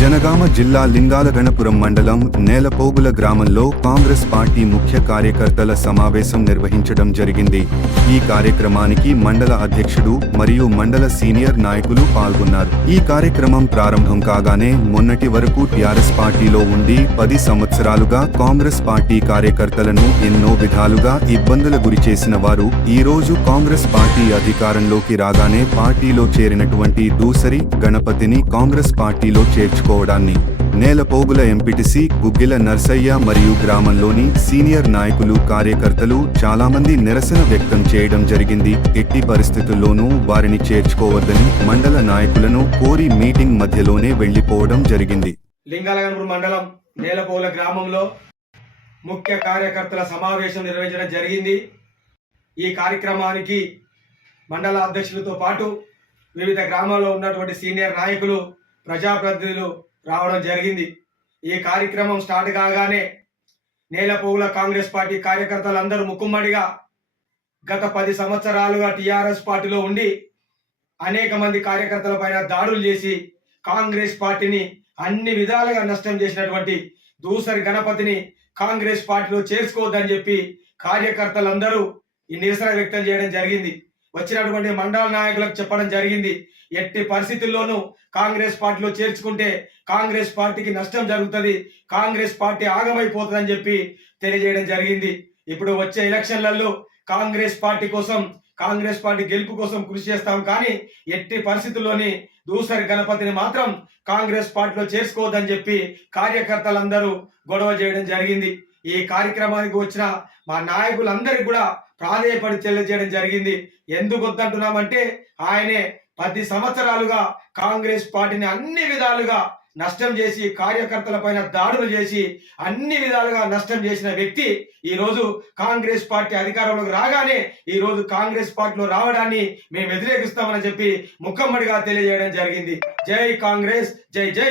జనగామ జిల్లా లింగాలగణపురం మండలం నేలపోగుల గ్రామంలో కాంగ్రెస్ పార్టీ ముఖ్య కార్యకర్తల సమావేశం నిర్వహించడం జరిగింది. ఈ కార్యక్రమానికి మండల అధ్యక్షుడు మరియు మండల సీనియర్ నాయకులు పాల్గొన్నారు. ఈ కార్యక్రమం ప్రారంభం కాగానే మొన్నటి వరకు టిఆర్ఎస్ పార్టీలో ఉండి పది సంవత్సరాలుగా కాంగ్రెస్ పార్టీ కార్యకర్తలను ఎన్నో విధాలుగా ఇబ్బందుల గురి చేసిన వారు ఈ రోజు కాంగ్రెస్ పార్టీ అధికారంలోకి రాగానే పార్టీలో చేరినటువంటి దూసరి గణపతిని కాంగ్రెస్ పార్టీలో చేర్చుకోవడాన్ని నేలపోగుల ఎంపీటీసీ గుగ్గిల నర్సయ్య మరియు గ్రామంలోని సీనియర్ నాయకులు కార్యకర్తలు చాలామంది నిరసన వ్యక్తం చేయడం జరిగింది. ఎట్టి పరిస్థితుల్లోనూ వారిని చేర్చుకోవద్దని మండల నాయకులను కోరి మీటింగ్ మధ్యలోనే వెళ్ళిపోవడం జరిగింది. లింగాలగనపురం మండలం నేలపోల గ్రామంలో ముఖ్య కార్యకర్తల సమావేశం నిర్వహించడం జరిగింది. ఈ కార్యక్రమానికి మండల అధ్యక్షులతో పాటు వివిధ గ్రామాల్లో ఉన్నటువంటి సీనియర్ నాయకులు ప్రజాప్రతినిధులు రావడం జరిగింది. ఈ కార్యక్రమం స్టార్ట్ కాగానే నేలపోగుల కాంగ్రెస్ పార్టీ కార్యకర్తలందరూ ముక్కుమ్మడిగా గత పది సంవత్సరాలుగా టీఆర్ఎస్ పార్టీలో ఉండి అనేక మంది కార్యకర్తల పైన దాడులు చేసి కాంగ్రెస్ పార్టీని అన్ని విధాలుగా నష్టం చేసినటువంటి దూసరి గణపతిని కాంగ్రెస్ పార్టీలో చేర్చుకోవద్దని చెప్పి కార్యకర్తలందరూ ఈ నిరసన వ్యక్తం చేయడం జరిగింది. వచ్చినటువంటి మండల నాయకులకు చెప్పడం జరిగింది. ఎట్టి పరిస్థితుల్లోనూ కాంగ్రెస్ పార్టీలో చేర్చుకుంటే కాంగ్రెస్ పార్టీకి నష్టం జరుగుతుంది కాంగ్రెస్ పార్టీ ఆగమైపోతుందని చెప్పి తెలియజేయడం జరిగింది. ఇప్పుడు వచ్చే ఎలక్షన్లలో కాంగ్రెస్ పార్టీ కోసం కాంగ్రెస్ పార్టీ గెలుపు కోసం కృషి చేస్తాం కానీ ఎట్టి పరిస్థితుల్లోని దూసరి గణపతిని మాత్రం కాంగ్రెస్ పార్టీలో చేర్చుకోవద్దని చెప్పి కార్యకర్తలందరూ గొడవ చేయడం జరిగింది. ఈ కార్యక్రమానికి వచ్చిన మా నాయకులందరికీ కూడా ప్రాధేయపడి తెలియజేయడం జరిగింది. ఎందుకు వద్దంటున్నామంటే ఆయనే పది సంవత్సరాలుగా కాంగ్రెస్ పార్టీని అన్ని విధాలుగా నష్టం చేసి కార్యకర్తల పైన దాడులు చేసి అన్ని విధాలుగా నష్టం చేసిన వ్యక్తి ఈ రోజు కాంగ్రెస్ పార్టీ అధికారంలోకి రాగానే ఈ రోజు కాంగ్రెస్ పార్టీలో రావడాన్ని మేము వ్యతిరేకిస్తామని చెప్పి ముఖమ్మడిగా తెలియజేయడం జరిగింది. జై కాంగ్రెస్ జై జై.